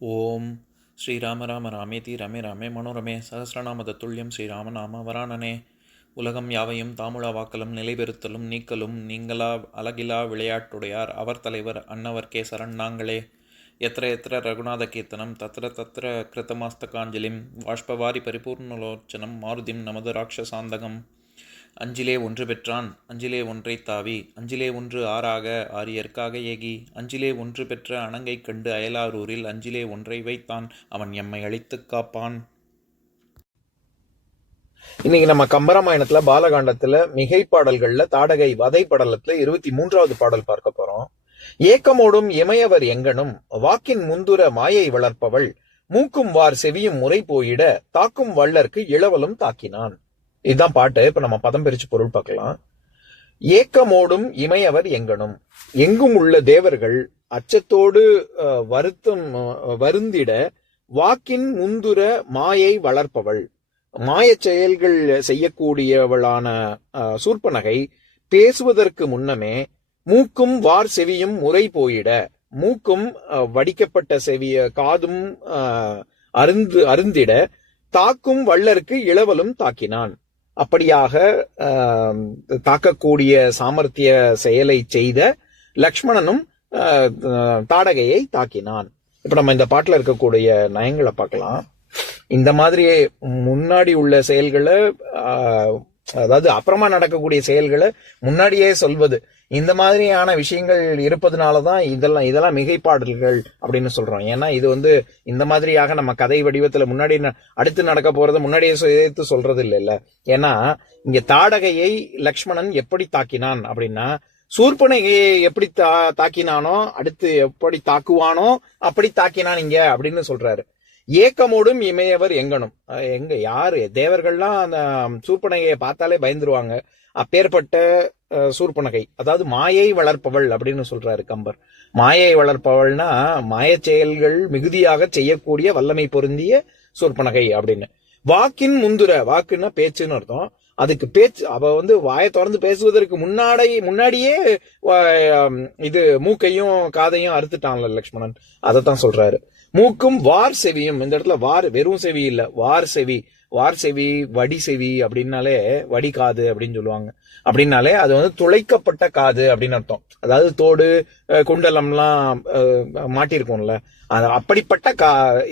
ஓம் ஸ்ரீராம ராம ராமேதி ரமே ராமே மனோரமே சகசிரநாம தத்துல்யம் ஸ்ரீராம நாம வராணனே. உலகம் யாவையும் தாமுழா வாக்கலும் நிலைபெறுத்தலும் நீக்கலும் நீங்களா அழகிலா விளையாட்டுடையார் அவர் தலைவர் அன்னவர் சரண் நாங்களே. எத்திர எத்திர ரகுநாத கீர்த்தனம் தத்திர தத்திர கிருத்தமாஸ்தகாஞ்சலிம் வாஷ்பவாரி பரிபூர்ணலோச்சனம் மாருதிம் நமது ராட்சசாந்தகம். அஞ்சிலே ஒன்று பெற்றான் அஞ்சிலே ஒன்றை தாவி அஞ்சிலே ஒன்று ஆறாக ஆரியர்க்காக ஏகி அஞ்சிலே ஒன்று பெற்ற அணங்கை கண்டு அயலாரூரில் அஞ்சிலே ஒன்றை வைத்தான் அவன் எம்மை அழித்துக் காப்பான். இன்னைக்கு நம்ம கம்பராமாயணத்துல பாலகாண்டத்துல மிகை பாடல்கள்ல தாடகை வதை படலத்துல 23வது பாடல் பார்க்க போறோம். ஏக்கமோடும் இமையவர் எங்கனும் வாக்கின் முந்துர மாயை வளர்ப்பவள் மூக்கும் வார் செவியும் முறை போயிட தாக்கும் வள்ளற்கு இளவலும் தாக்கினான். இதுதான் பாட்டு. இப்ப நம்ம பதம் பிரிச்சு பொருள் பார்க்கலாம். ஏக்கமோடும் இமையவர் எங்கனும், எங்கும் உள்ள தேவர்கள் அச்சத்தோடு வருந்திட வாக்கின் முந்துர மாயை வளர்ப்பவள், மாய செயல்கள் செய்யக்கூடியவளான சூர்பனகை பேசுவதற்கு முன்னமே மூக்கும் வார் செவியும் முறை போயிட, மூக்கும் வடிக்கப்பட்ட செவிய காதும் அருந்திட தாக்கும் வள்ளருக்கு இளவலும் தாக்கினான். அப்படியாக தாக்கக்கூடிய சாமர்த்திய செயலை செய்த லக்ஷ்மணனும் தாடகையை தாக்கினான். இப்ப நம்ம இந்த பாட்டுல இருக்கக்கூடிய நயங்களை பார்க்கலாம். இந்த மாதிரி முன்னாடி உள்ள செயல்களை, அதாவது அப்புறமா நடக்கக்கூடிய செயல்களை முன்னாடியே சொல்வது, இந்த மாதிரியான விஷயங்கள் இருப்பதுனாலதான் இதெல்லாம் மிகைப்பாடல்கள் அப்படின்னு சொல்றோம். ஏன்னா இது இந்த மாதிரியாக நம்ம கதை வடிவத்துல முன்னாடி அடுத்து நடக்க போறதை முன்னாடியே சேர்த்து சொல்றது இல்ல. ஏன்னா இங்க தாடகையை லக்ஷ்மணன் எப்படி தாக்கினான் அப்படின்னா, சூர்பனகையை எப்படி தாக்கினானோ அடுத்து எப்படி தாக்குவானோ அப்படி தாக்கினான் இங்க அப்படின்னு சொல்றாரு. ஏக்கமோடும் இமையவர் எங்கனும், எங்க யாரு தேவர்கள்லாம் அந்த சூர்பனகையை பார்த்தாலே பயந்துருவாங்க. அப்பேற்பட்ட சூர்பனகை, அதாவது மாயை வளர்ப்பவள் அப்படின்னு சொல்றாரு கம்பர். மாயை வளர்ப்பவள்னா மாய செயல்கள் மிகுதியாக செய்யக்கூடிய வல்லமை பொருந்திய சூர்பனகை அப்படின்னு. வாக்கின் முந்துர, வாக்குன்னா பேச்சுன்னு அர்த்தம். அதுக்கு பேச்சு, அவ வாயை திறந்து பேசுவதற்கு முன்னாடியே இது மூக்கையும் காதையும் அறுத்துட்டான்ல லக்ஷ்மணன், அதைத்தான் சொல்றாரு. மூக்கும் வார் செவியும், இந்த இடத்துல வார் வெறும் செவி இல்ல, வார் செவி. வார் செவி, வடி செவி அப்படின்னாலே, வடி காது அப்படின்னு சொல்லுவாங்க. அப்படின்னாலே அது துளைக்கப்பட்ட காது அப்படின்னு அர்த்தம். அதாவது தோடு குண்டலம்லாம் மாட்டிருக்கும்ல, அப்படிப்பட்ட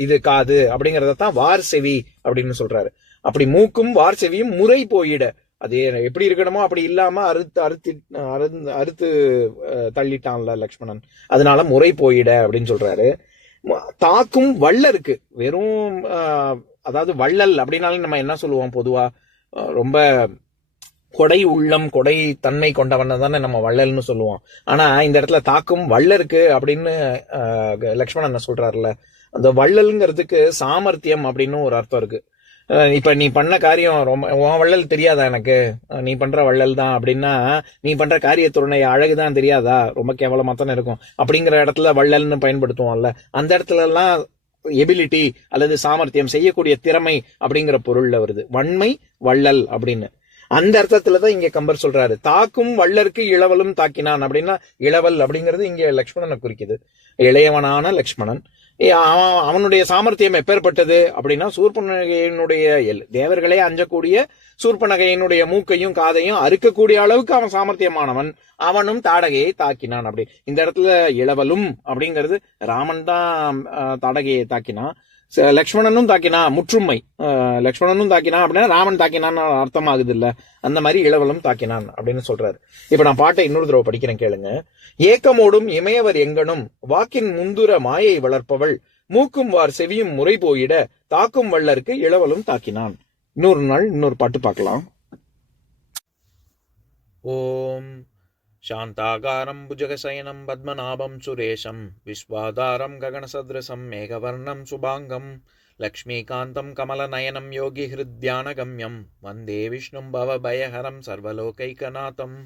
இது காது அப்படிங்கறதான் வார் செவி அப்படின்னு சொல்றாரு. அப்படி மூக்கும் வார் செவியும் முறை போயிட, அது எப்படி இருக்கணுமோ அப்படி இல்லாம அறுத்து தள்ளிட்டான்ல லக்ஷ்மணன், அதனால முறை போயிட அப்படின்னு சொல்றாரு. தாக்கும் வள்ளருக்கு, வெறும் அதாவது வள்ளல் அப்படின்னாலே நம்ம என்ன சொல்லுவோம் பொதுவா, ரொம்ப கொடை உள்ளம் கொடை தன்மை கொண்டவன தானே நம்ம வள்ளல்னு சொல்லுவோம். ஆனா இந்த இடத்துல தாக்கும் வள்ளருக்கு அப்படின்னு லக்ஷ்மணன் சொல்றாருல, அந்த வள்ளல்ங்கிறதுக்கு சாமர்த்தியம் அப்படின்னு ஒரு அர்த்தம் இருக்கு. இப்ப நீ பண்ண காரியம் ரொம்ப உன் வள்ளல் தெரியாதா எனக்கு, நீ பண்ற வள்ளல் தான் அப்படின்னா, நீ பண்ற காரியத்துடைய அழகுதான் தெரியாதா, ரொம்ப கேவலமா தானே இருக்கும். அப்படிங்கிற இடத்துல வள்ளல்னு பயன்படுத்துவோம்ல, அந்த இடத்துல எல்லாம் எபிலிட்டி அல்லது சாமர்த்தியம், செய்யக்கூடிய திறமை அப்படிங்கிற பொருள்ல வருது வன்மை வள்ளல் அப்படின்னு. அந்த அர்த்தத்துலதான் இங்க கம்பர் சொல்றாரு தாக்கும் வள்ளருக்கு இளவலும் தாக்கினான் அப்படின்னா, இளவல் அப்படிங்கிறது இங்க லக்ஷ்மணனை குறிக்குது, இளையவனான லக்ஷ்மணன். அவனுடைய சாமர்த்தியம் எப்பேற்பட்டது அப்படின்னா, சூர்பனகையினுடைய தேவர்களே அஞ்சக்கூடிய சூர்பனகையினுடைய மூக்கையும் காதையும் அறுக்கக்கூடிய அளவுக்கு அவன் சாமர்த்தியமானவன். அவனும் தாடகையை தாக்கினான். அப்படி இந்த இடத்துல இளவலும் அப்படிங்கிறது ராமன் தான் தாடகையை தாக்கினான், லக்ஷ்மணனும் தாக்கினா, முற்றுமை லக்ஷ்மணனும் தாக்கினான் அப்படின்னா ராமன் தாக்கினான்னு அர்த்தமாகுது இல்ல, அந்த மாதிரி இளவலும் தாக்கினான் அப்படின்னு சொல்றாரு. இப்ப நான் பாட்டை இன்னொரு தடவை படிக்கிறேன் கேளுங்க. ஏக்கமோடும் இமையவர் எங்கனும் வாக்கின் முந்துர மாயை வளர்ப்பவள் மூக்கும் வார் செவியும் முறை போயிட தாக்கும் வள்ளருக்கு இளவலும் தாக்கினான். இன்னொரு நாள் இன்னொரு பாட்டு பார்க்கலாம். ஓம் சாந்தாகாரம் புஜகசயனம் பத்மநாபம் சுரேஷம் விஸ்வாதாரம் ககனசத்ரசம் மேகவர்ணம் சுபாங்கம் லக்ஷ்மீகாந்தம் கமலநயனம் யோகி ஹிருத்யானகம்யம் வந்தே விஷ்ணும் பவபயஹரம் சர்வலோகைகநாதம்.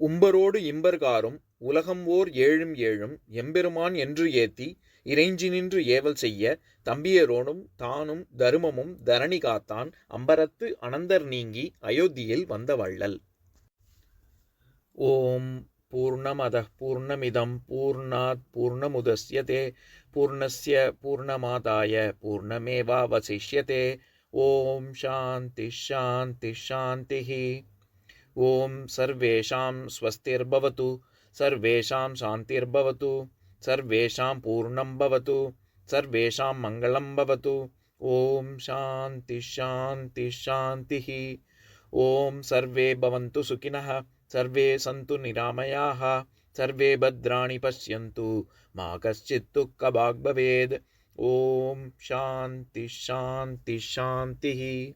உம்பரோடு இம்பர்காரும் உலகம் ஓர் ஏழும் ஏழும் எம்பெருமான் என்று ஏத்தி இறைஞ்சி நின்று ஏவல் செய்ய தம்பியரோடும் தானும் தருமமும் தரணி காத்தான் அம்பரத்து அனந்தர் நீங்கி அயோத்தியில் வந்த வள்ளல். ஓம் पूर्णमदः पूर्णमिदं पूर्णात् पूर्णमुदच्यते पूर्णस्य पूर्णमादाय पूर्णमेवावशिष्यते। ॐ शान्तिः शान्तिः शान्तिः। ॐ सर्वेषां स्वस्तिर्भवतु, सर्वेषां शान्तिर्भवतु, सर्वेषां पूर्णं भवतु, सर्वेषां मङ्गलं भवतु। ॐ शान्तिः शान्तिः शान्तिः। ॐ सर्वे भवन्तु सुखिनः, सर्वे सन्तु निरामयाः, सर्वे भद्राणि पश्यन्तु, मा कश्चित् दुःखभाग् भवेत्। ॐ शान्तिः शान्तिः शान्तिः।